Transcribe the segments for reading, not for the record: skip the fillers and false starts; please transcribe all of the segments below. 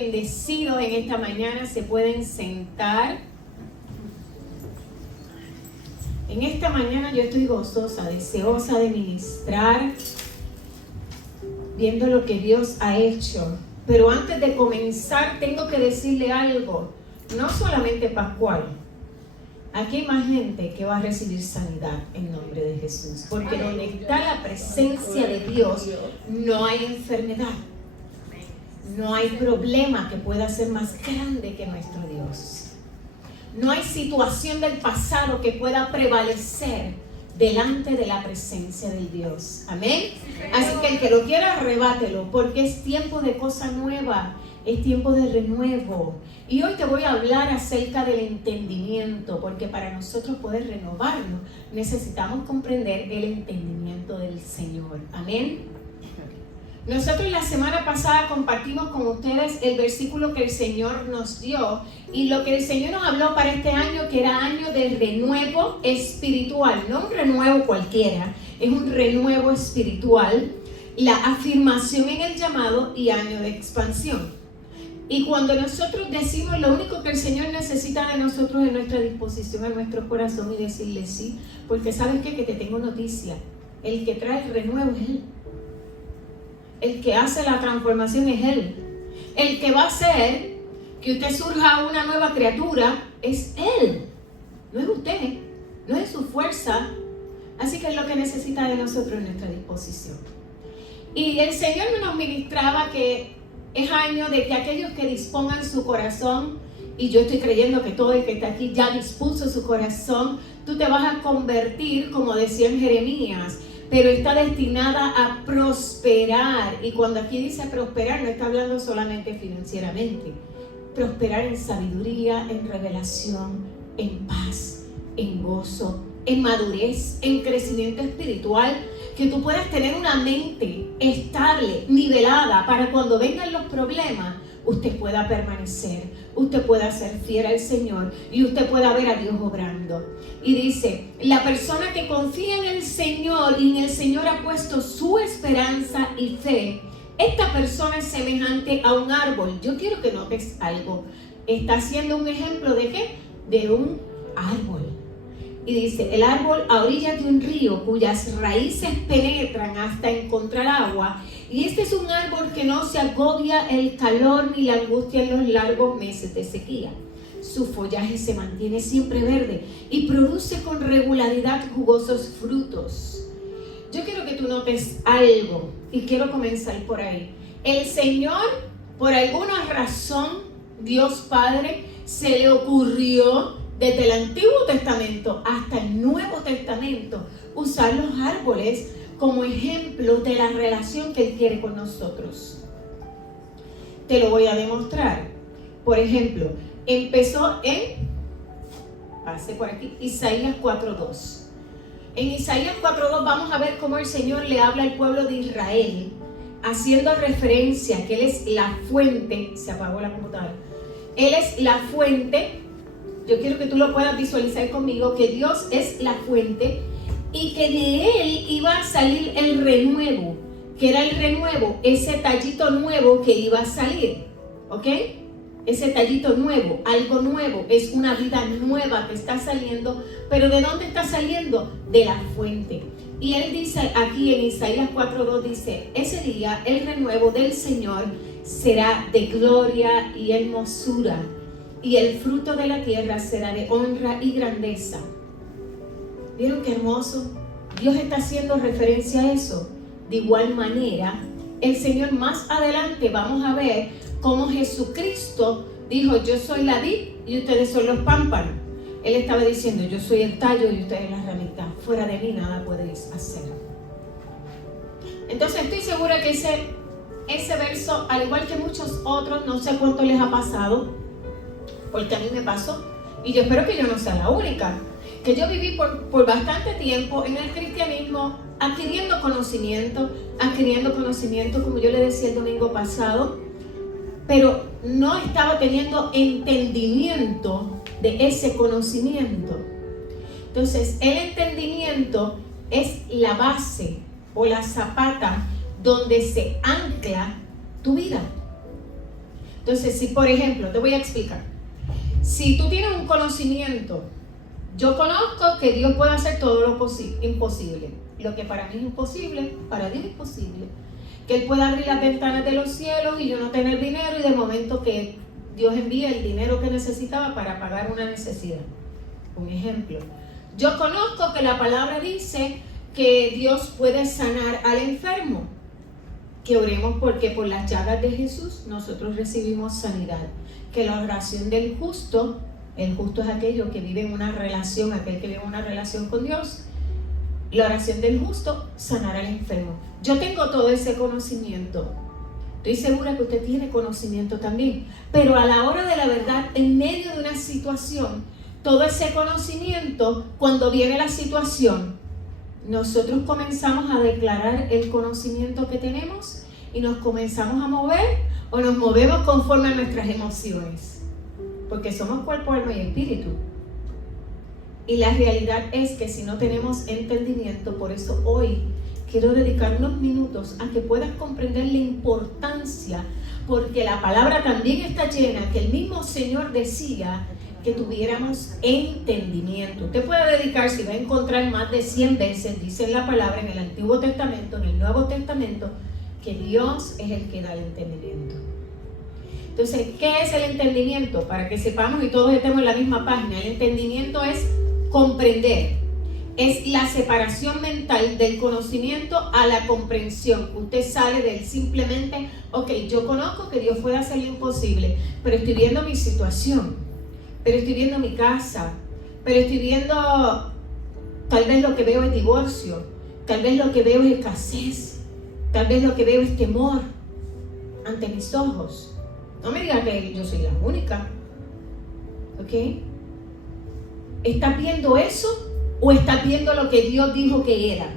Bendecidos en esta mañana, se pueden sentar. En esta mañana yo estoy gozosa, deseosa de ministrar, viendo lo que Dios ha hecho. Pero antes de comenzar tengo que decirle algo, no solamente Pascual. Aquí hay más gente que va a recibir sanidad en nombre de Jesús, porque donde está la presencia de Dios no hay enfermedad. No hay problema que pueda ser más grande que nuestro Dios. No hay situación del pasado que pueda prevalecer delante de la presencia del Dios. Amén. Así que el que lo quiera, arrebátelo, porque es tiempo de cosa nueva, es tiempo de renuevo. Y hoy te voy a hablar acerca del entendimiento, porque para nosotros poder renovarnos necesitamos comprender el entendimiento del Señor. Amén. Nosotros la semana pasada compartimos con ustedes el versículo que el Señor nos dio y lo que el Señor nos habló para este año, que era año de renuevo espiritual, no un renuevo cualquiera, es un renuevo espiritual, la afirmación en el llamado y año de expansión. Y cuando nosotros decimos lo único que el Señor necesita de nosotros es nuestra disposición, en nuestro corazón y decirle sí, porque ¿sabes qué? Que te tengo noticia, el que trae el renuevo es Él. El que hace la transformación es Él. El que va a hacer que usted surja una nueva criatura es Él. No es usted, no es su fuerza. Así que es lo que necesita de nosotros en nuestra disposición. Y el Señor nos ministraba que es año de que aquellos que dispongan su corazón, y yo estoy creyendo que todo el que está aquí ya dispuso su corazón, tú te vas a convertir, como decía en Jeremías, pero está destinada a prosperar. Y cuando aquí dice prosperar, no está hablando solamente financieramente. Prosperar en sabiduría, en revelación, en paz, en gozo, en madurez, en crecimiento espiritual. Que tú puedas tener una mente estable, nivelada, para cuando vengan los problemas, usted pueda permanecer, usted pueda ser fiel al Señor y usted pueda ver a Dios obrando. Y dice, la persona que confía en el Señor y en el Señor ha puesto su esperanza y fe, esta persona es semejante a un árbol. Yo quiero que notes algo. Está haciendo un ejemplo de ¿qué? De un árbol. Y dice, el árbol a orillas de un río cuyas raíces penetran hasta encontrar agua. Y este es un árbol que no se agobia el calor ni la angustia en los largos meses de sequía. Su follaje se mantiene siempre verde y produce con regularidad jugosos frutos. Yo quiero que tú notes algo y quiero comenzar por ahí. El Señor, por alguna razón, Dios Padre, se le ocurrió desde el Antiguo Testamento hasta el Nuevo Testamento usar los árboles como ejemplo de la relación que Él quiere con nosotros. Te lo voy a demostrar. Por ejemplo, empezó pase por aquí, Isaías 4:2. En Isaías 4:2 vamos a ver cómo el Señor le habla al pueblo de Israel, haciendo referencia que Él es la fuente. Se apagó la computadora. Él es la fuente. Yo quiero que tú lo puedas visualizar conmigo, que Dios es la fuente y que de Él iba a salir el renuevo, que era el renuevo, ese tallito nuevo que iba a salir, ¿ok? Ese tallito nuevo, algo nuevo, es una vida nueva que está saliendo, pero ¿de dónde está saliendo? De la fuente. Y Él dice aquí en Isaías 4:2, dice, ese día el renuevo del Señor será de gloria y hermosura, y el fruto de la tierra será de honra y grandeza. ¿Vieron qué hermoso? Dios está haciendo referencia a eso. De igual manera, el Señor más adelante vamos a ver cómo Jesucristo dijo, yo soy la vid y ustedes son los pámpanos. Él estaba diciendo, yo soy el tallo y ustedes las ramitas. Fuera de mí nada podéis hacer. Entonces estoy segura que ese verso, al igual que muchos otros, no sé cuánto les ha pasado, porque a mí me pasó, y yo espero que yo no sea la única, que yo viví por bastante tiempo en el cristianismo adquiriendo conocimiento, como yo le decía el domingo pasado, pero no estaba teniendo entendimiento de ese conocimiento. Entonces, el entendimiento es la base o la zapata donde se ancla tu vida. Entonces, si por ejemplo, te voy a explicar. Si tú tienes un conocimiento, yo conozco que Dios puede hacer todo lo imposible. Lo que para mí es imposible, para Dios es posible. Que Él pueda abrir las ventanas de los cielos y yo no tener dinero y de momento que Dios envía el dinero que necesitaba para pagar una necesidad. Un ejemplo. Yo conozco que la palabra dice que Dios puede sanar al enfermo. Que oremos porque por las llagas de Jesús nosotros recibimos sanidad. Que la oración del justo, el justo es aquello que vive en una relación, aquel que vive en una relación con Dios. La oración del justo sanará al enfermo. Yo tengo todo ese conocimiento. Estoy segura que usted tiene conocimiento también. Pero a la hora de la verdad, en medio de una situación, todo ese conocimiento, cuando viene la situación, nosotros comenzamos a declarar el conocimiento que tenemos y nos comenzamos a mover o nos movemos conforme a nuestras emociones. Porque somos cuerpo, alma y espíritu. Y la realidad es que si no tenemos entendimiento, por eso hoy quiero dedicar unos minutos a que puedas comprender la importancia, porque la palabra también está llena, que el mismo Señor decía que tuviéramos entendimiento. Usted puede dedicar, si va a encontrar más de 100 veces, dice en la palabra en el Antiguo Testamento, en el Nuevo Testamento, que Dios es el que da el entendimiento. Entonces, ¿qué es el entendimiento? Para que sepamos y todos estemos en la misma página. El entendimiento es comprender. Es la separación mental del conocimiento a la comprensión. Usted sale del simplemente, ok, yo conozco que Dios puede hacer lo imposible, pero estoy viendo mi situación, pero estoy viendo mi casa, pero estoy viendo, tal vez lo que veo es divorcio, tal vez lo que veo es escasez, tal vez lo que veo es temor ante mis ojos. No me diga que yo soy la única, ¿ok? ¿Estás viendo eso o estás viendo lo que Dios dijo que era?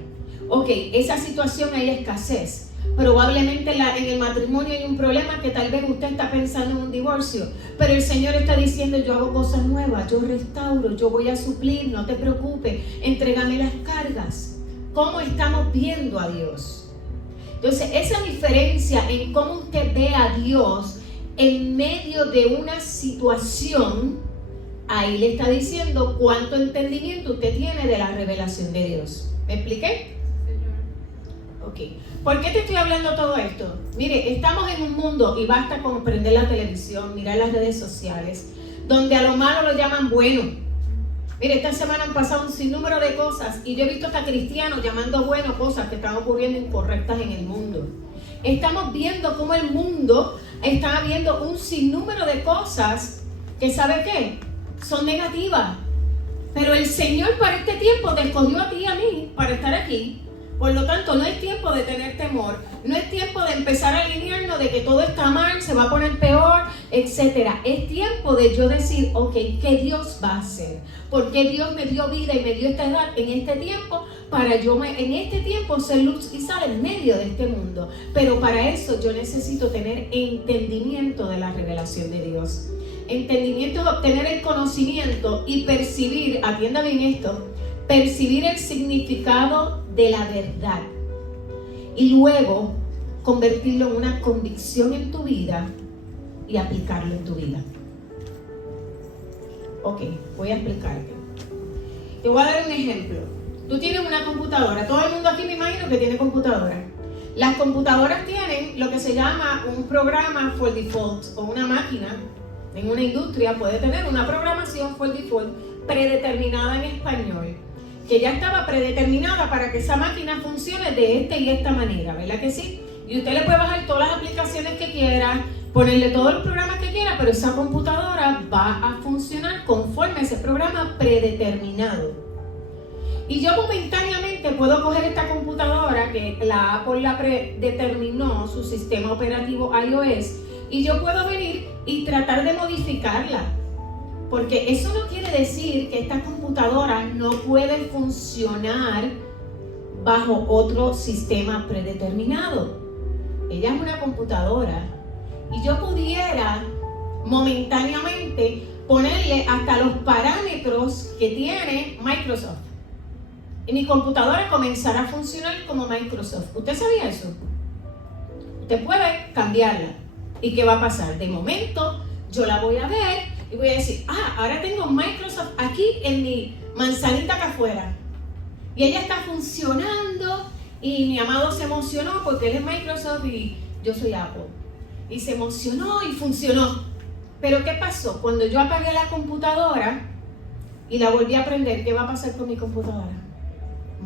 Ok, esa situación hay escasez. Probablemente en el matrimonio hay un problema que tal vez usted está pensando en un divorcio, pero el Señor está diciendo, yo hago cosas nuevas, yo restauro, yo voy a suplir, no te preocupes, entrégame las cargas. ¿Cómo estamos viendo a Dios? Entonces, esa diferencia en cómo usted ve a Dios en medio de una situación, ahí le está diciendo cuánto entendimiento usted tiene de la revelación de Dios. ¿Me expliqué? Ok. ¿Por qué te estoy hablando todo esto? Mire, estamos en un mundo, y basta con prender la televisión, mirar las redes sociales, donde a lo malo lo llaman bueno. Mire, esta semana han pasado un sinnúmero de cosas, y yo he visto hasta cristianos llamando bueno cosas que están ocurriendo incorrectas en el mundo. Estamos viendo cómo el mundo está viendo un sinnúmero de cosas que, ¿sabe qué? Son negativas. Pero el Señor para este tiempo te escogió a ti y a mí para estar aquí. Por lo tanto, no es tiempo de tener temor, no es tiempo de empezar a alinearnos de que todo está mal, se va a poner peor, etc. Es tiempo de yo decir, ok, ¿qué Dios va a hacer? Porque Dios me dio vida y me dio esta edad en este tiempo para yo en este tiempo ser luz y sal en medio de este mundo. Pero para eso yo necesito tener entendimiento de la revelación de Dios. Entendimiento es obtener el conocimiento y percibir, atienda bien esto, percibir el significado de la verdad y luego convertirlo en una convicción en tu vida y aplicarlo en tu vida. Ok, voy a explicarte. Te voy a dar un ejemplo. Tú tienes una computadora, todo el mundo aquí me imagino que tiene computadora. Las computadoras tienen lo que se llama un programa for default, o una máquina en una industria puede tener una programación for default predeterminada en español, que ya estaba predeterminada para que esa máquina funcione de esta y esta manera, ¿verdad que sí? Y usted le puede bajar todas las aplicaciones que quiera, ponerle todos los programas que quiera, pero esa computadora va a funcionar conforme a ese programa predeterminado. Y yo momentáneamente puedo coger esta computadora que la Apple la predeterminó, su sistema operativo iOS, y yo puedo venir y tratar de modificarla. Porque eso no quiere decir que esta computadora no puede funcionar bajo otro sistema predeterminado. Ella es una computadora y yo pudiera momentáneamente ponerle hasta los parámetros que tiene Microsoft. Y mi computadora comenzará a funcionar como Microsoft. ¿Usted sabía eso? Usted puede cambiarla. ¿Y qué va a pasar? De momento, yo la voy a ver y voy a decir, ahora tengo Microsoft aquí en mi manzanita acá afuera. Y ella está funcionando y mi amado se emocionó porque él es Microsoft y yo soy Apple. Y se emocionó y funcionó. Pero ¿qué pasó? Cuando yo apagué la computadora y la volví a prender, ¿qué va a pasar con mi computadora?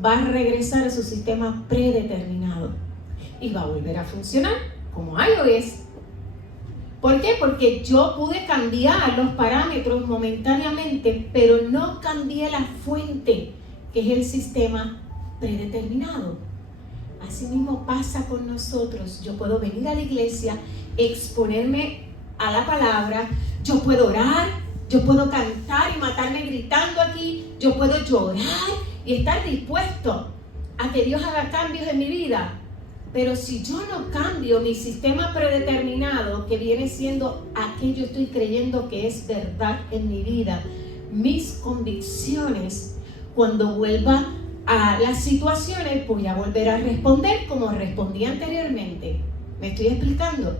Va a regresar a su sistema predeterminado y va a volver a funcionar como iOS. ¿Por qué? Porque yo pude cambiar los parámetros momentáneamente, pero no cambié la fuente, que es el sistema predeterminado. Así mismo pasa con nosotros. Yo puedo venir a la iglesia, exponerme a la palabra, yo puedo orar, yo puedo cantar y matarme gritando aquí, yo puedo llorar y estar dispuesto a que Dios haga cambios en mi vida. Pero si yo no cambio mi sistema predeterminado, que viene siendo aquello que estoy creyendo que es verdad en mi vida, mis convicciones, cuando vuelva a las situaciones, voy a volver a responder como respondí anteriormente. ¿Me estoy explicando?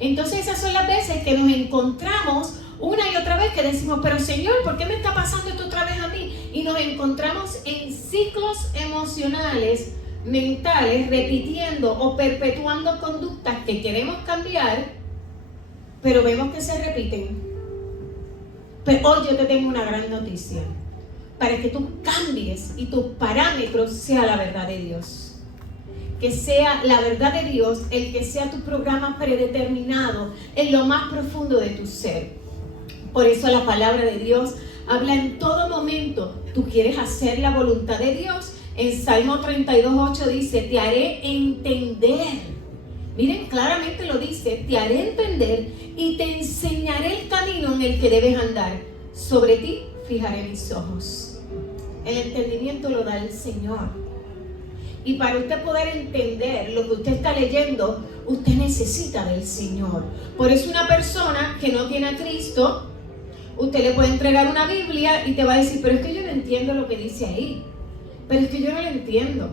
Entonces esas son las veces que nos encontramos una y otra vez que decimos, pero Señor, ¿por qué me está pasando esto otra vez a mí? Y nos encontramos en ciclos emocionales, mentales, repitiendo o perpetuando conductas que queremos cambiar, pero vemos que se repiten. Pero hoy yo te tengo una gran noticia, para que tú cambies y tus parámetros sea la verdad de Dios. Que sea la verdad de Dios el que sea tu programa predeterminado en lo más profundo de tu ser. Por eso la palabra de Dios habla en todo momento. Tú quieres hacer la voluntad de Dios. En Salmo 32:8 dice, te haré entender. Miren, claramente lo dice, te haré entender y te enseñaré el camino en el que debes andar. Sobre ti fijaré mis ojos. El entendimiento lo da el Señor. Y para usted poder entender lo que usted está leyendo, usted necesita del Señor. Por eso una persona que no tiene a Cristo, usted le puede entregar una Biblia y te va a decir, pero es que yo no entiendo lo que dice ahí. Pero es que yo no lo entiendo.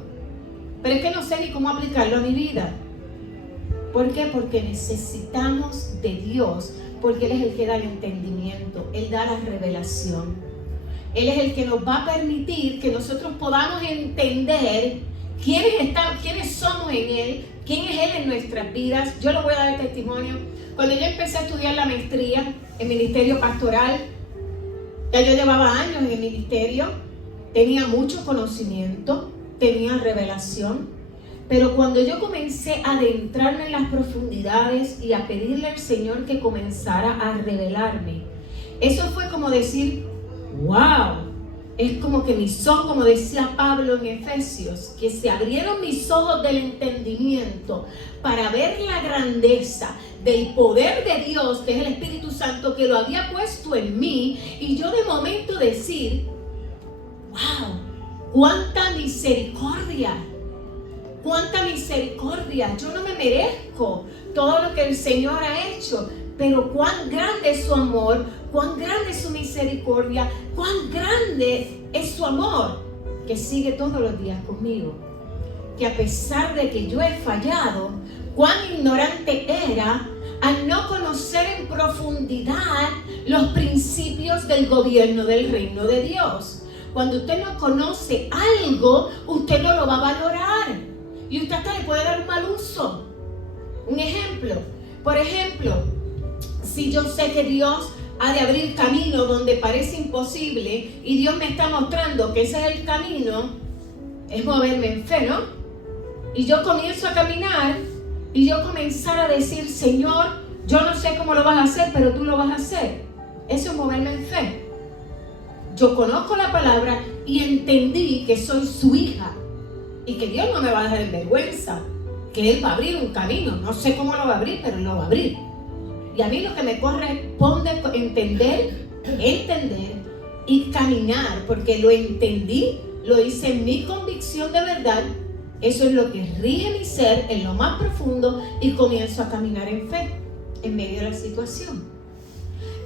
Pero es que no sé ni cómo aplicarlo a mi vida. ¿Por qué? Porque necesitamos de Dios. Porque Él es el que da el entendimiento. Él da la revelación. Él es el que nos va a permitir que nosotros podamos entender quiénes somos en Él, quién es Él en nuestras vidas. Yo le voy a dar testimonio. Cuando yo empecé a estudiar la maestría en ministerio pastoral, ya yo llevaba años en el ministerio, tenía mucho conocimiento, tenía revelación, pero cuando yo comencé a adentrarme en las profundidades y a pedirle al Señor que comenzara a revelarme, eso fue como decir, wow, es como que mis ojos, como decía Pablo en Efesios, que se abrieron mis ojos del entendimiento para ver la grandeza del poder de Dios, que es el Espíritu Santo, que lo había puesto en mí, y yo de momento decir, wow, cuánta misericordia, yo no me merezco todo lo que el Señor ha hecho, pero cuán grande es su amor, cuán grande es su misericordia, cuán grande es su amor, que sigue todos los días conmigo. Que a pesar de que yo he fallado, cuán ignorante era al no conocer en profundidad los principios del gobierno del reino de Dios. Cuando usted no conoce algo, usted no lo va a valorar. Y usted hasta le puede dar un mal uso. Un ejemplo. Por ejemplo, si yo sé que Dios ha de abrir camino donde parece imposible y Dios me está mostrando que ese es el camino, es moverme en fe, ¿no? Y yo comienzo a caminar y yo comenzar a decir, Señor, yo no sé cómo lo vas a hacer, pero tú lo vas a hacer. Eso es moverme en fe. Yo conozco la palabra y entendí que soy su hija y que Dios no me va a dejar en vergüenza, que Él va a abrir un camino. No sé cómo lo va a abrir, pero lo va a abrir. Y a mí lo que me corresponde es entender y caminar, porque lo entendí, lo hice en mi convicción de verdad. Eso es lo que rige mi ser en lo más profundo y comienzo a caminar en fe en medio de la situación.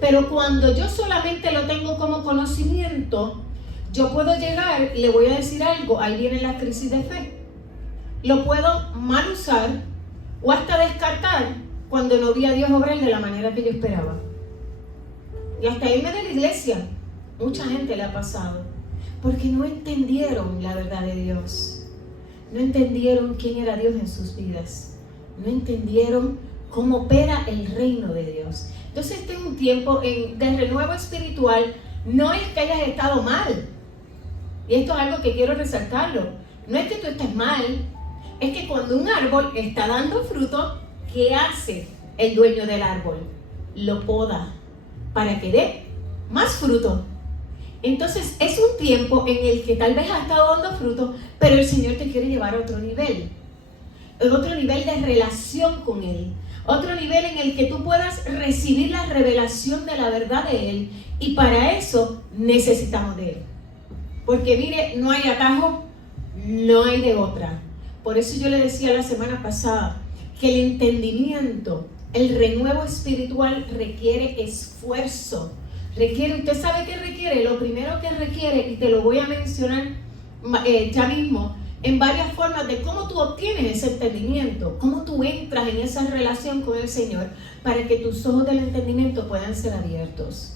Pero cuando yo solamente lo tengo como conocimiento, yo puedo llegar y le voy a decir algo, ahí viene la crisis de fe. Lo puedo mal usar o hasta descartar cuando no vi a Dios obrar de la manera que yo esperaba. Y hasta irme de la iglesia, mucha gente le ha pasado, porque no entendieron la verdad de Dios. No entendieron quién era Dios en sus vidas. No entendieron cómo opera el reino de Dios. Entonces este es un tiempo de renuevo espiritual. No es que hayas estado mal. Y esto es algo que quiero resaltarlo. No es que tú estés mal. Es que cuando un árbol está dando fruto, ¿qué hace el dueño del árbol? Lo poda para que dé más fruto. Entonces es un tiempo en el que tal vez has estado dando fruto, pero el Señor te quiere llevar a otro nivel. Otro nivel de relación con Él. Otro nivel en el que tú puedas recibir la revelación de la verdad de Él. Y para eso necesitamos de Él. Porque mire, no hay atajo, no hay de otra. Por eso yo le decía la semana pasada que el entendimiento, el renuevo espiritual requiere esfuerzo. ¿Usted sabe qué requiere? Lo primero que requiere, y te lo voy a mencionar ya mismo, en varias formas de cómo tú obtienes ese entendimiento, cómo tú entras en esa relación con el Señor para que tus ojos del entendimiento puedan ser abiertos.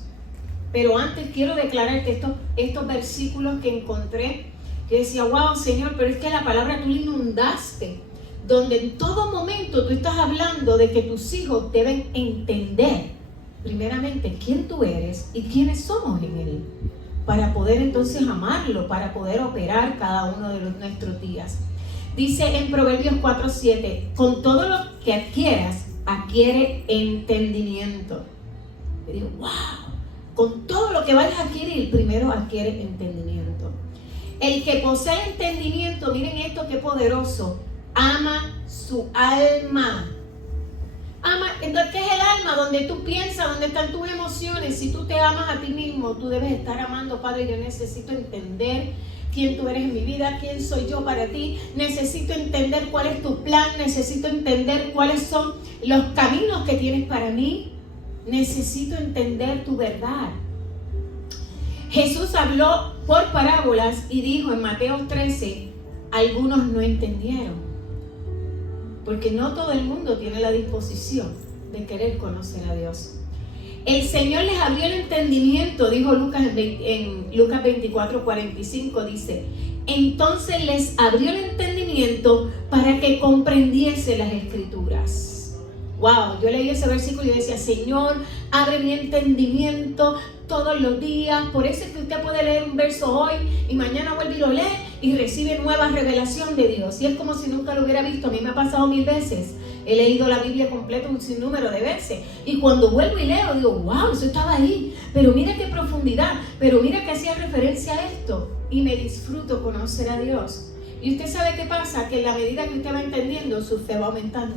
Pero antes quiero declarar que estos versículos que encontré, que decía, wow, Señor, pero es que la palabra tú la inundaste, donde en todo momento tú estás hablando de que tus hijos deben entender, primeramente, quién tú eres y quiénes somos en Él, para poder entonces amarlo, para poder operar cada uno de nuestros días. Dice en Proverbios 4:7, con todo lo que adquieras, adquiere entendimiento. Yo digo, wow, con todo lo que vayas a adquirir, primero adquiere entendimiento. El que posee entendimiento, miren esto qué poderoso, ama su alma. Ama, entonces, ¿qué es el alma? Donde tú piensas, donde están tus emociones. Si tú te amas a ti mismo, tú debes estar amando, Padre, yo necesito entender quién tú eres en mi vida, quién soy yo para ti. Necesito entender cuál es tu plan, necesito entender cuáles son los caminos que tienes para mí. Necesito entender tu verdad. Jesús habló por parábolas y dijo en Mateo 13, algunos no entendieron. Porque no todo el mundo tiene la disposición de querer conocer a Dios. El Señor les abrió el entendimiento, dijo Lucas en Lucas 24:45, dice, entonces les abrió el entendimiento para que comprendiese las Escrituras. Wow, yo leí ese versículo y yo decía, Señor, abre mi entendimiento todos los días. Por eso es que usted puede leer un verso hoy y mañana vuelve y lo lee y recibe nueva revelación de Dios. Y es como si nunca lo hubiera visto. A mí me ha pasado 1000 veces. He leído la Biblia completa un sinnúmero de veces. Y cuando vuelvo y leo, digo, wow, eso estaba ahí. Pero mira qué profundidad. Pero mira que hacía referencia a esto. Y me disfruto conocer a Dios. Y usted sabe qué pasa, que en la medida que usted va entendiendo, su fe va aumentando.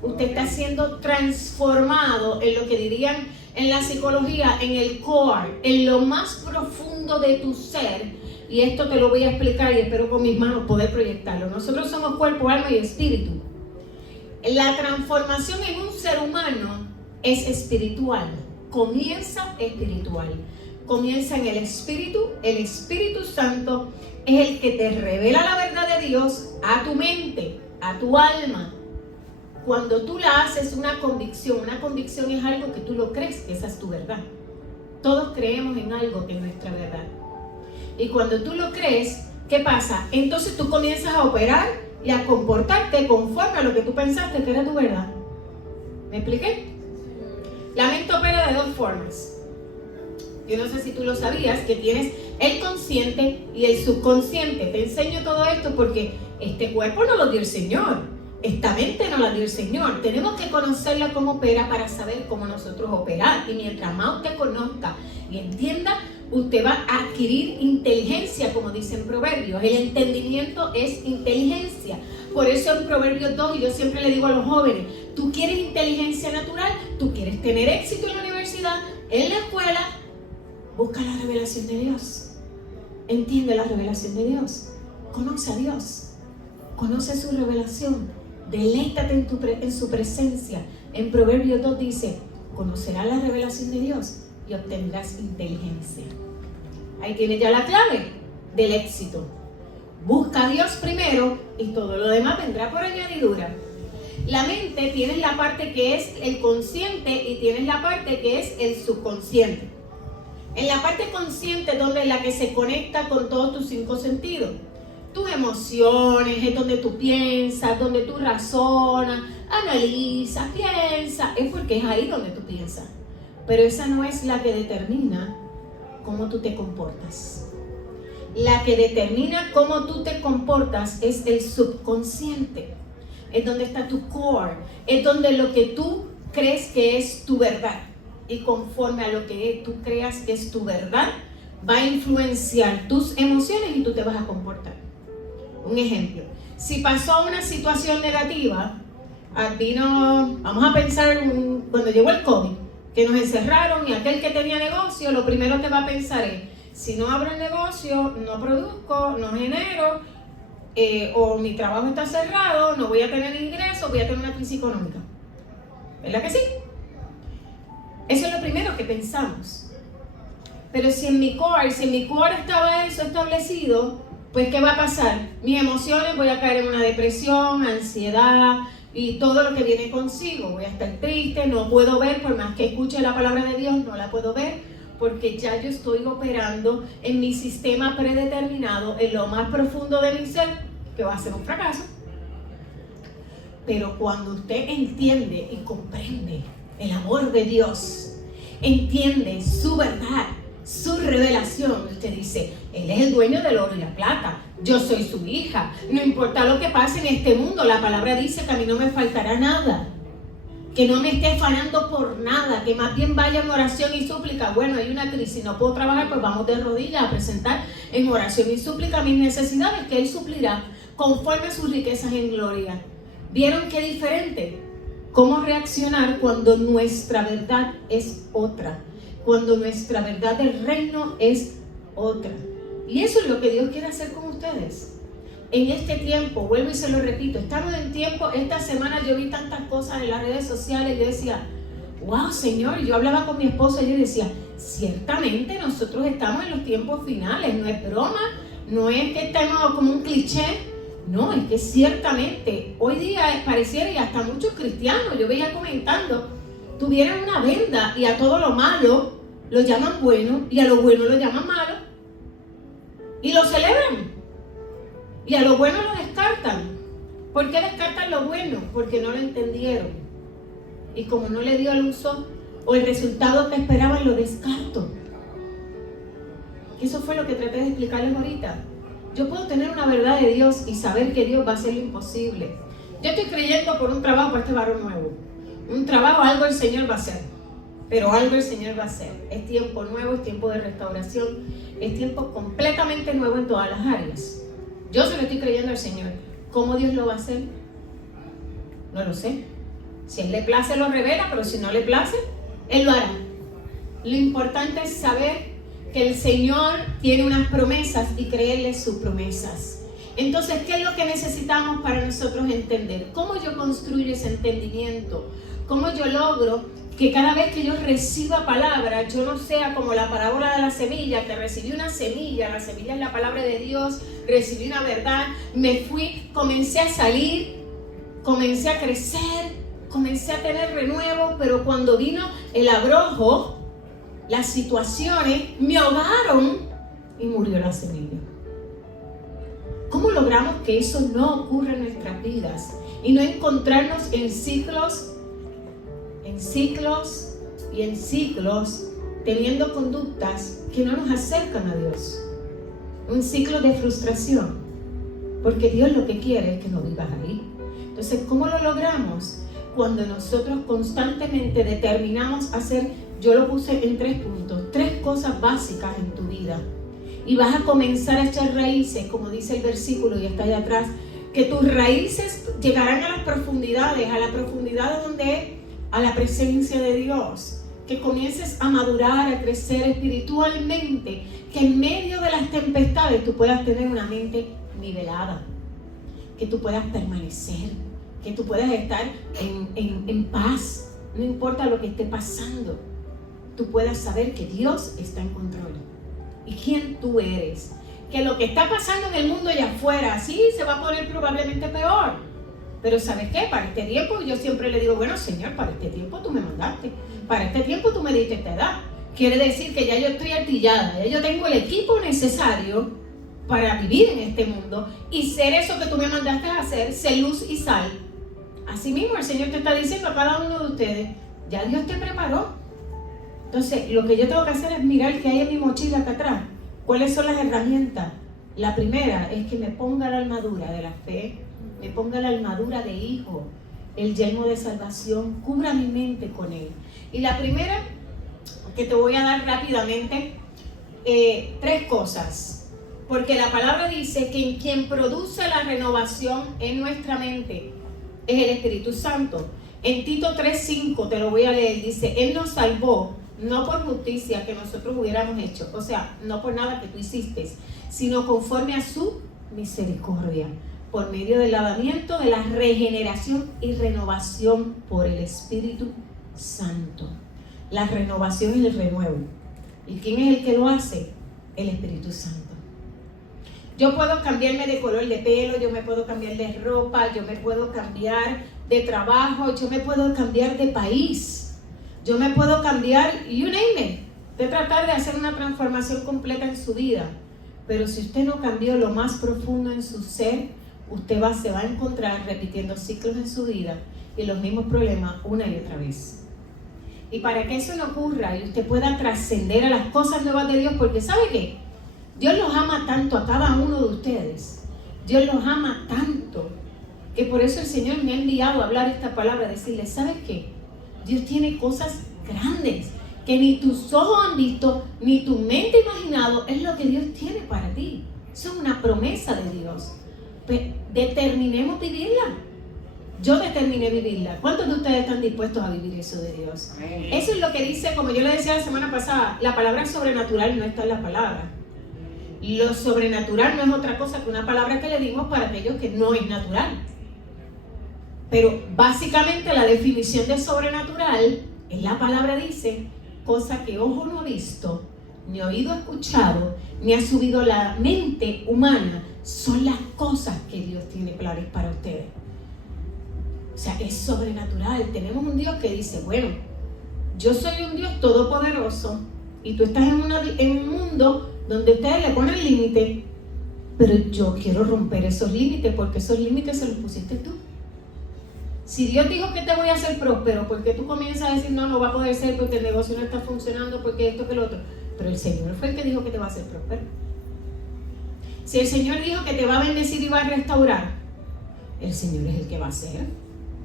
Usted está siendo transformado en lo que dirían en la psicología, en el core, en lo más profundo de tu ser. Y esto te lo voy a explicar y espero con mis manos poder proyectarlo. Nosotros somos cuerpo, alma y espíritu. La transformación en un ser humano es espiritual. Comienza espiritual. Comienza en el Espíritu Santo es el que te revela la verdad de Dios a tu mente, a tu alma. Cuando tú la haces una convicción es algo que tú lo crees, que esa es tu verdad. Todos creemos en algo que es nuestra verdad. Y cuando tú lo crees, ¿qué pasa? Entonces tú comienzas a operar y a comportarte conforme a lo que tú pensaste que era tu verdad. ¿Me expliqué? La mente opera de dos formas. Yo no sé si tú lo sabías, que tienes el consciente y el subconsciente. Te enseño todo esto porque este cuerpo no lo dio el Señor. Esta mente no la dio el Señor. Tenemos que conocerla cómo opera para saber cómo nosotros operar. Y mientras más usted conozca y entienda, usted va a adquirir inteligencia, como dicen Proverbios. El entendimiento es inteligencia. Por eso en Proverbios 2, y yo siempre le digo a los jóvenes, tú quieres inteligencia natural, tú quieres tener éxito en la universidad, en la escuela, busca la revelación de Dios. Entiende la revelación de Dios. Conoce a Dios. Conoce su revelación. Deleítate en su presencia. En Proverbios 2 dice, conocerás la revelación de Dios y obtendrás inteligencia. Ahí tienes ya la clave del éxito. Busca a Dios primero y todo lo demás vendrá por añadidura. La mente tienes la parte que es el consciente y tienes la parte que es el subconsciente. En la parte consciente es donde la que se conecta con todos tus 5 sentidos. Tus emociones, es donde tú piensas, donde tú razonas, analizas, piensas. Es porque es ahí donde tú piensas. Pero esa no es la que determina cómo tú te comportas. La que determina cómo tú te comportas es el subconsciente. Es donde está tu core. Es donde lo que tú crees que es tu verdad. Y conforme a lo que tú creas que es tu verdad, va a influenciar tus emociones y tú te vas a comportar. Un ejemplo. Si pasó una situación negativa, vamos a pensar cuando llegó el COVID, que nos encerraron y aquel que tenía negocio, lo primero que va a pensar es, si no abro el negocio, no produzco, no genero, o mi trabajo está cerrado, no voy a tener ingresos, voy a tener una crisis económica. ¿Verdad que sí? Eso es lo primero que pensamos. Pero si en mi core estaba eso establecido, pues ¿qué va a pasar? Mis emociones, voy a caer en una depresión, ansiedad y todo lo que viene consigo. Voy a estar triste, no puedo ver, por más que escuche la palabra de Dios, no la puedo ver, porque ya yo estoy operando en mi sistema predeterminado, en lo más profundo de mi ser, que va a ser un fracaso. Pero cuando usted entiende y comprende el amor de Dios, entiende su verdad, su revelación, usted dice, Él es el dueño del oro y la plata, yo soy su hija, no importa lo que pase en este mundo, la palabra dice que a mí no me faltará nada, que no me esté afanando por nada, que más bien vaya en oración y súplica. Bueno, hay una crisis, no puedo trabajar, pues vamos de rodillas a presentar en oración y súplica mis necesidades, que Él suplirá conforme a sus riquezas en gloria. ¿Vieron qué diferente? ¿Cómo reaccionar cuando nuestra verdad es otra? Cuando nuestra verdad del reino es otra. Y eso es lo que Dios quiere hacer con ustedes. En este tiempo, vuelvo y se lo repito, estamos en tiempo, esta semana yo vi tantas cosas en las redes sociales, yo decía, wow, Señor, yo hablaba con mi esposa y yo decía, ciertamente nosotros estamos en los tiempos finales, no es broma, no es que estemos como un cliché, no, es que ciertamente hoy día pareciera, y hasta muchos cristianos, yo veía comentando, tuvieran una venda y a todo lo malo lo llaman bueno y a lo bueno lo llaman malo y lo celebran y a lo bueno lo descartan. ¿Por qué descartan lo bueno? Porque no lo entendieron y como no le dio el uso o el resultado que esperaban, lo descarto. Eso fue lo que traté de explicarles ahorita. Yo puedo tener una verdad de Dios y saber que Dios va a hacer lo imposible. Yo estoy creyendo por un trabajo para este varón nuevo. Un trabajo, algo el Señor va a hacer. Pero algo el Señor va a hacer. Es tiempo nuevo, es tiempo de restauración, es tiempo completamente nuevo en todas las áreas. Yo se lo estoy creyendo al Señor. ¿Cómo Dios lo va a hacer? No lo sé. Si a Él le place, lo revela, pero si no le place, Él lo hará. Lo importante es saber que el Señor tiene unas promesas y creerle sus promesas. Entonces, ¿qué es lo que necesitamos para nosotros entender? ¿Cómo yo construyo ese entendimiento? ¿Cómo yo logro que cada vez que yo reciba palabra, yo no sea como la parábola de la semilla, que recibí una semilla, la semilla es la palabra de Dios, recibí una verdad, me fui, comencé a salir, comencé a crecer, comencé a tener renuevo, pero cuando vino el abrojo, las situaciones me ahogaron y murió la semilla. ¿Cómo logramos que eso no ocurra en nuestras vidas y no encontrarnos en ciclos y en ciclos teniendo conductas que no nos acercan a Dios? Un ciclo de frustración, porque Dios lo que quiere es que no vivas ahí. Entonces, ¿cómo lo logramos? Cuando nosotros constantemente determinamos hacer, yo lo puse en 3 puntos, 3 cosas básicas en tu vida. Y vas a comenzar a echar raíces, como dice el versículo y está allá atrás, que tus raíces llegarán a las profundidades, a la profundidad donde es, a la presencia de Dios. Que comiences a madurar, a crecer espiritualmente, que en medio de las tempestades tú puedas tener una mente nivelada, que tú puedas permanecer, que tú puedas estar en paz, no importa lo que esté pasando, tú puedas saber que Dios está en control y quién tú eres, que lo que está pasando en el mundo allá afuera, sí, se va a poner probablemente peor, Pero ¿sabes qué? Para este tiempo yo siempre le digo, bueno, Señor, para este tiempo tú me mandaste, para este tiempo tú me diste esta edad. Quiere decir que ya yo estoy artillada, ya yo tengo el equipo necesario para vivir en este mundo y ser eso que tú me mandaste a hacer, ser luz y sal. Así mismo el Señor te está diciendo a cada uno de ustedes, ya Dios te preparó. Entonces, lo que yo tengo que hacer es mirar qué hay en mi mochila acá atrás. ¿Cuáles son las herramientas? La primera es que me ponga la armadura de la fe, me ponga la armadura de hijo, el yelmo de salvación, cubra mi mente con él. Y la primera que te voy a dar rápidamente, 3 cosas. Porque la palabra dice que quien produce la renovación en nuestra mente es el Espíritu Santo. En Tito 3:5 te lo voy a leer, dice, Él nos salvó no por justicia que nosotros hubiéramos hecho, o sea, no por nada que tú hiciste, sino conforme a su misericordia, por medio del lavamiento, de la regeneración y renovación por el Espíritu Santo. La renovación y el renuevo. ¿Y quién es el que lo hace? El Espíritu Santo. Yo puedo cambiarme de color de pelo, yo me puedo cambiar de ropa, yo me puedo cambiar de trabajo, yo me puedo cambiar de país, yo me puedo cambiar, you name it, de tratar de hacer una transformación completa en su vida. Pero si usted no cambió lo más profundo en su ser, usted se va a encontrar repitiendo ciclos en su vida y los mismos problemas una y otra vez. Y para que eso no ocurra y usted pueda trascender a las cosas nuevas de Dios, porque ¿sabe qué? Dios los ama tanto a cada uno de ustedes. Dios los ama tanto que por eso el Señor me ha enviado a hablar esta palabra, a decirles, ¿sabes qué? Dios tiene cosas grandes que ni tus ojos han visto, ni tu mente ha imaginado. Es lo que Dios tiene para ti. Eso es una promesa de Dios. Pues determinemos vivirla. Yo determiné vivirla. ¿Cuántos de ustedes están dispuestos a vivir eso de Dios? Eso es lo que dice, como yo le decía la semana pasada, la palabra sobrenatural no está en la palabra. Lo sobrenatural no es otra cosa que una palabra que le dimos para aquellos que no es natural. Pero básicamente la definición de sobrenatural, en la palabra dice, cosa que ojo no ha visto, ni oído escuchado, ni ha subido la mente humana, son las cosas que Dios tiene planes para ustedes. O sea, es sobrenatural. Tenemos un Dios que dice, bueno, yo soy un Dios todopoderoso y tú estás en un mundo donde ustedes le ponen límites, pero yo quiero romper esos límites porque esos límites se los pusiste tú. Si Dios dijo que te voy a hacer próspero, ¿por qué tú comienzas a decir no va a poder ser porque el negocio no está funcionando, porque esto, que lo otro? Pero el Señor fue el que dijo que te va a hacer próspero. Si el Señor dijo que te va a bendecir y va a restaurar, el Señor es el que va a hacer.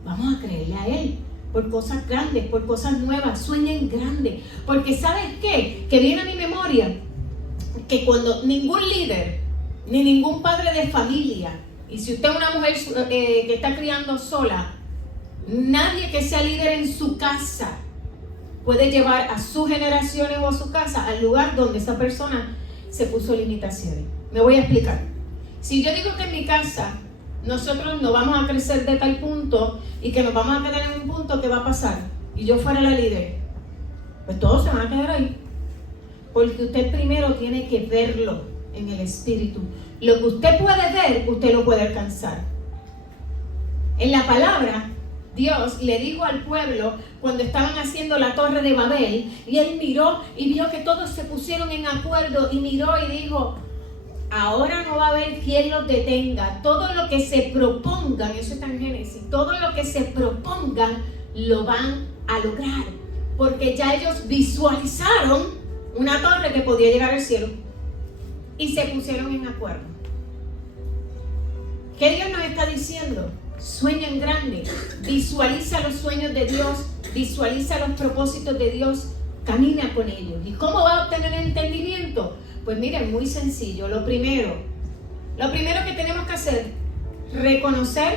Vamos a creerle a Él por cosas grandes, por cosas nuevas. Sueñen grande, porque ¿sabes qué? Que viene a mi memoria que cuando ningún líder ni ningún padre de familia, y si usted es una mujer que está criando sola, nadie que sea líder en su casa puede llevar a sus generaciones o a su casa al lugar donde esa persona se puso limitaciones. Me voy a explicar. Si yo digo que en mi casa nosotros no vamos a crecer de tal punto y que nos vamos a quedar en un punto, ¿qué va a pasar? Y yo fuera la líder, pues todos se van a quedar ahí. Porque usted primero tiene que verlo en el espíritu. Lo que usted puede ver, usted lo puede alcanzar. En la palabra, Dios le dijo al pueblo cuando estaban haciendo la torre de Babel, y él miró y vio que todos se pusieron en acuerdo y miró y dijo, ahora no va a haber quien los detenga. Todo lo que se propongan, eso está en Génesis, todo lo que se propongan lo van a lograr. Porque ya ellos visualizaron una torre que podía llegar al cielo y se pusieron en acuerdo. ¿Qué Dios nos está diciendo? Sueña en grande, visualiza los sueños de Dios, visualiza los propósitos de Dios, camina con ellos. ¿Y cómo va a obtener entendimiento? Pues miren, muy sencillo. Lo primero que tenemos que hacer, reconocer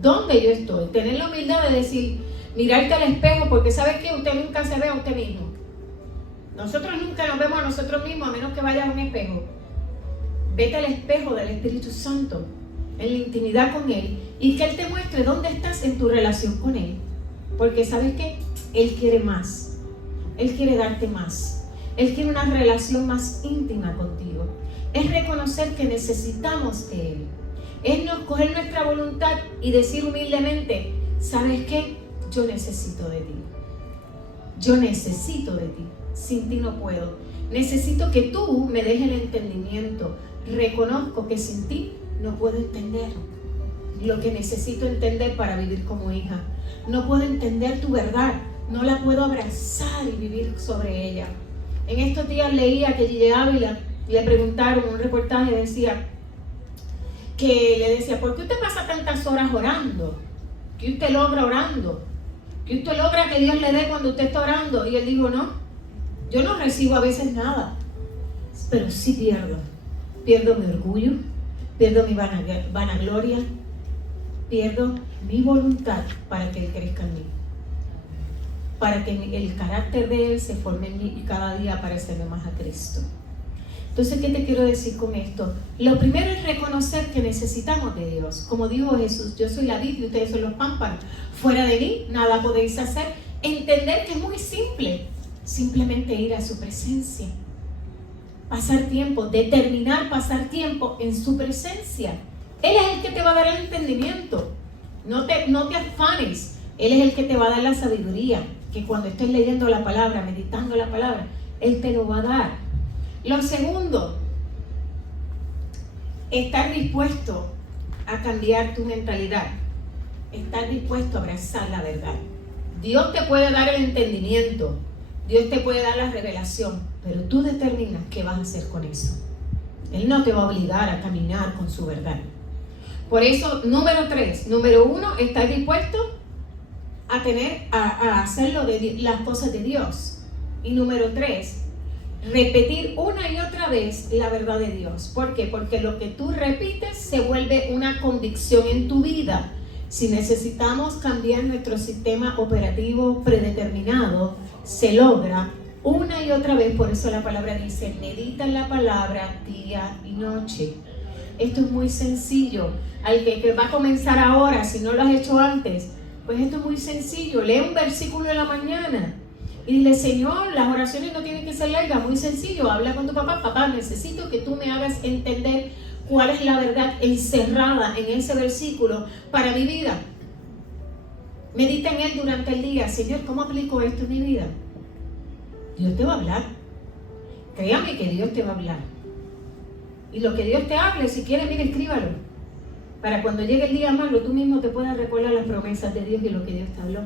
dónde yo estoy, tener la humildad de decir, mirarte al espejo, porque ¿sabes qué? Usted nunca se ve a usted mismo. Nosotros nunca nos vemos a nosotros mismos a menos que vayas a un espejo. Vete al espejo del Espíritu Santo, en la intimidad con Él, y que Él te muestre dónde estás en tu relación con Él. Porque ¿sabes qué? Él quiere más. Él quiere darte más. Él quiere una relación más íntima contigo. Es reconocer que necesitamos de Él. es coger nuestra voluntad y decir humildemente, ¿sabes qué? Yo necesito de ti. Yo necesito de ti. Sin ti no puedo. Necesito que tú me des el entendimiento. Reconozco que sin ti no puedo entender lo que necesito entender para vivir como hija. No puedo entender tu verdad. No la puedo abrazar y vivir sobre ella. En estos días leía que Gigi Ávila le preguntaron, un reportaje decía, que le decía, ¿por qué usted pasa tantas horas orando? ¿Qué usted logra orando? ¿Qué usted logra que Dios le dé cuando usted está orando? Y él dijo, no, yo no recibo a veces nada, pero sí pierdo. Pierdo mi orgullo, pierdo mi vanagloria, pierdo mi voluntad para que Él crezca en mí. Para que el carácter de Él se forme en mí y cada día parecerme más a Cristo. Entonces, ¿qué te quiero decir con esto? Lo primero es reconocer que necesitamos de Dios. Como dijo Jesús, yo soy la vid y ustedes son los pámpanos. Fuera de mí, nada podéis hacer. Entender que es muy simple. Simplemente ir a su presencia. Pasar tiempo, determinar pasar tiempo en su presencia. Él es el que te va a dar el entendimiento. No te afanes. Él es el que te va a dar la sabiduría. Que cuando estés leyendo la palabra, meditando la palabra, Él te lo va a dar. Lo segundo, estar dispuesto a cambiar tu mentalidad. Estar dispuesto a abrazar la verdad. Dios te puede dar el entendimiento. Dios te puede dar la revelación. Pero tú determinas qué vas a hacer con eso. Él no te va a obligar a caminar con su verdad. Por eso, número 1, estar dispuesto a hacer las cosas de Dios. Y número 3, repetir una y otra vez la verdad de Dios. ¿Por qué? Porque lo que tú repites se vuelve una convicción en tu vida. Si necesitamos cambiar nuestro sistema operativo predeterminado, se logra una y otra vez. Por eso la palabra dice, medita en la palabra día y noche. Esto es muy sencillo. Al que va a comenzar ahora, si no lo has hecho antes, pues esto es muy sencillo. Lee un versículo en la mañana y dile, Señor, las oraciones no tienen que ser largas, muy sencillo. Habla con tu papá, papá, necesito que tú me hagas entender cuál es la verdad encerrada en ese versículo para mi vida. Medita en él durante el día. Señor, ¿cómo aplico esto en mi vida? Dios te va a hablar. Créame que Dios te va a hablar. Y lo que Dios te hable, si quieres, mira, escríbalo. Para cuando llegue el día malo, tú mismo te puedas recordar las promesas de Dios y lo que Dios te habló.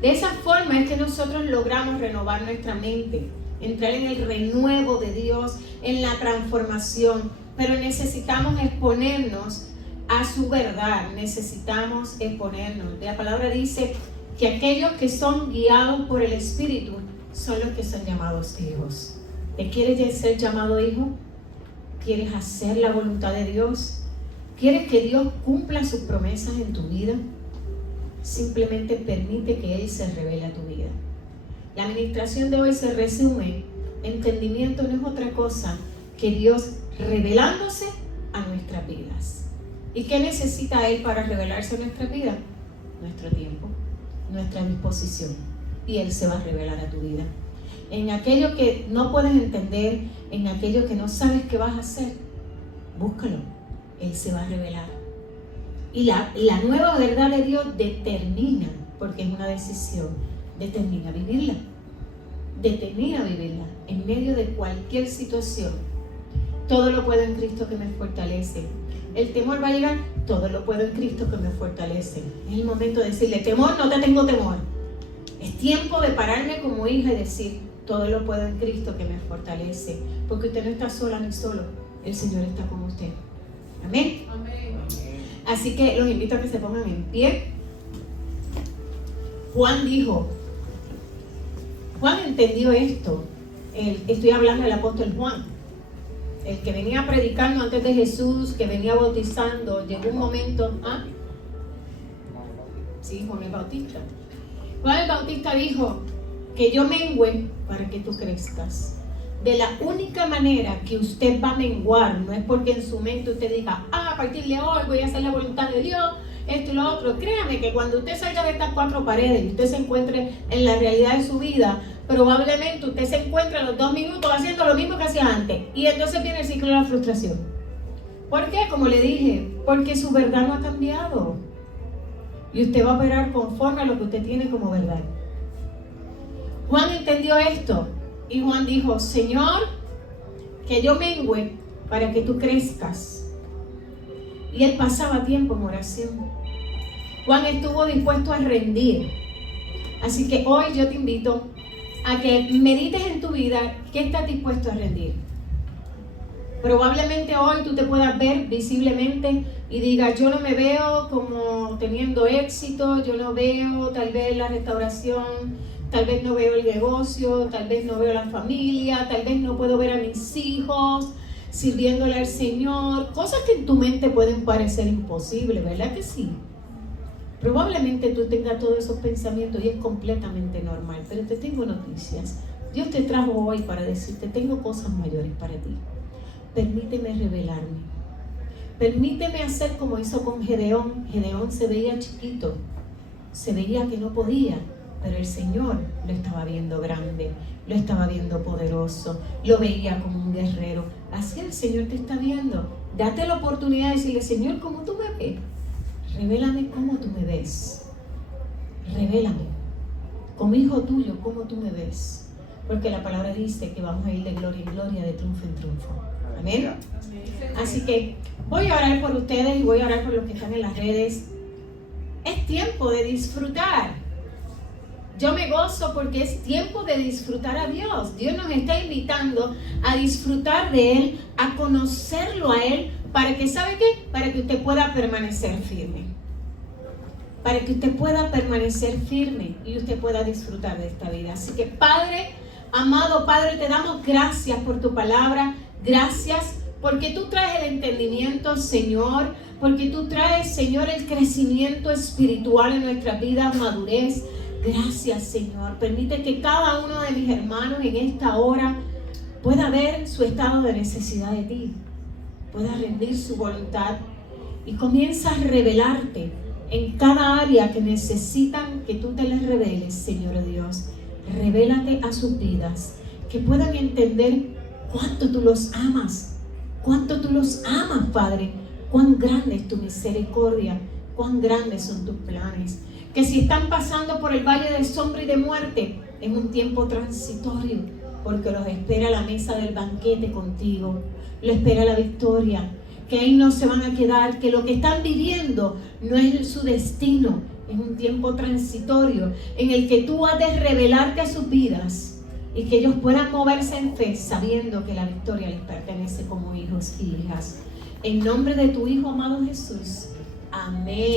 De esa forma es que nosotros logramos renovar nuestra mente, entrar en el renuevo de Dios, en la transformación. Pero necesitamos exponernos a su verdad, necesitamos exponernos. La palabra dice que aquellos que son guiados por el Espíritu son los que son llamados hijos. ¿Te quieres ser llamado hijo? ¿Quieres hacer la voluntad de Dios? ¿Quieres que Dios cumpla sus promesas en tu vida? Simplemente permite que Él se revele a tu vida. La administración de hoy se resume: entendimiento no es otra cosa que Dios revelándose a nuestras vidas. ¿Y qué necesita Él para revelarse a nuestra vida? Nuestro tiempo, nuestra disposición. Y Él se va a revelar a tu vida. En aquello que no puedes entender, en aquello que no sabes qué vas a hacer, búscalo. Él se va a revelar. Y la nueva verdad de Dios determina, porque es una decisión, determina vivirla. Determina vivirla en medio de cualquier situación. Todo lo puedo en Cristo que me fortalece. El temor va a llegar, todo lo puedo en Cristo que me fortalece. Es el momento de decirle, temor, no te tengo temor. Es tiempo de pararme como hija y decir, todo lo puedo en Cristo que me fortalece. Porque usted no está sola ni solo, el Señor está con usted. Amén. Amén. Así que los invito a que se pongan en pie. Juan entendió esto. Estoy hablando del apóstol Juan, el que venía predicando antes de Jesús, que venía bautizando. Llegó un momento, sí, Juan el Bautista. Juan el Bautista dijo que yo mengüe para que tú crezcas. De la única manera que usted va a menguar, no es porque en su mente usted diga, a partir de hoy voy a hacer la voluntad de Dios, esto y lo otro. Créame que cuando usted salga de estas 4 paredes y usted se encuentre en la realidad de su vida, probablemente usted se encuentre a los 2 minutos haciendo lo mismo que hacía antes. Y entonces viene el ciclo de la frustración. ¿Por qué? Como le dije, porque su verdad no ha cambiado. Y usted va a operar conforme a lo que usted tiene como verdad. Juan entendió esto. Y Juan dijo, Señor, que yo mengüe para que tú crezcas. Y él pasaba tiempo en oración. Juan estuvo dispuesto a rendir. Así que hoy yo te invito a que medites en tu vida qué estás dispuesto a rendir. Probablemente hoy tú te puedas ver visiblemente y digas, yo no me veo como teniendo éxito, yo no veo tal vez la restauración, tal vez no veo el negocio, tal vez no veo la familia, tal vez no puedo ver a mis hijos sirviéndole al Señor. Cosas que en tu mente pueden parecer imposibles, ¿verdad que sí? Probablemente tú tengas todos esos pensamientos y es completamente normal, pero te tengo noticias. Dios te trajo hoy para decirte, tengo cosas mayores para ti. Permíteme revelarme. Permíteme hacer como hizo con Gedeón. Gedeón se veía chiquito, se veía que no podía, pero el Señor lo estaba viendo grande, lo estaba viendo poderoso, lo veía como un guerrero. Así el Señor te está viendo. Date la oportunidad de decirle, Señor, ¿cómo tú me ves? Revélame cómo tú me ves. Revélame. Como hijo tuyo, cómo tú me ves. Porque la palabra dice que vamos a ir de gloria en gloria, de triunfo en triunfo. Amén. Así que voy a orar por ustedes y voy a orar por los que están en las redes. Es tiempo de disfrutar. Yo me gozo porque es tiempo de disfrutar a Dios. Dios nos está invitando a disfrutar de Él, a conocerlo a Él, para que, ¿sabe qué? Para que usted pueda permanecer firme. Para que usted pueda permanecer firme y usted pueda disfrutar de esta vida. Así que Padre, amado Padre, te damos gracias por tu palabra. Gracias porque tú traes el entendimiento, Señor. Porque tú traes, Señor, el crecimiento espiritual en nuestras vidas, madurez. Gracias, Señor. Permite que cada uno de mis hermanos en esta hora pueda ver su estado de necesidad de ti. Pueda rendir su voluntad y comienza a revelarte en cada área que necesitan que tú te les reveles, Señor Dios. Revélate a sus vidas, que puedan entender cuánto tú los amas, Padre, cuán grande es tu misericordia, cuán grandes son tus planes. Que si están pasando por el valle de sombra y de muerte, es un tiempo transitorio, porque los espera la mesa del banquete contigo, lo espera la victoria, que ahí no se van a quedar, que lo que están viviendo no es su destino, es un tiempo transitorio en el que tú has de revelarte a sus vidas y que ellos puedan moverse en fe sabiendo que la victoria les pertenece como hijos y hijas. En nombre de tu Hijo amado Jesús. Amén.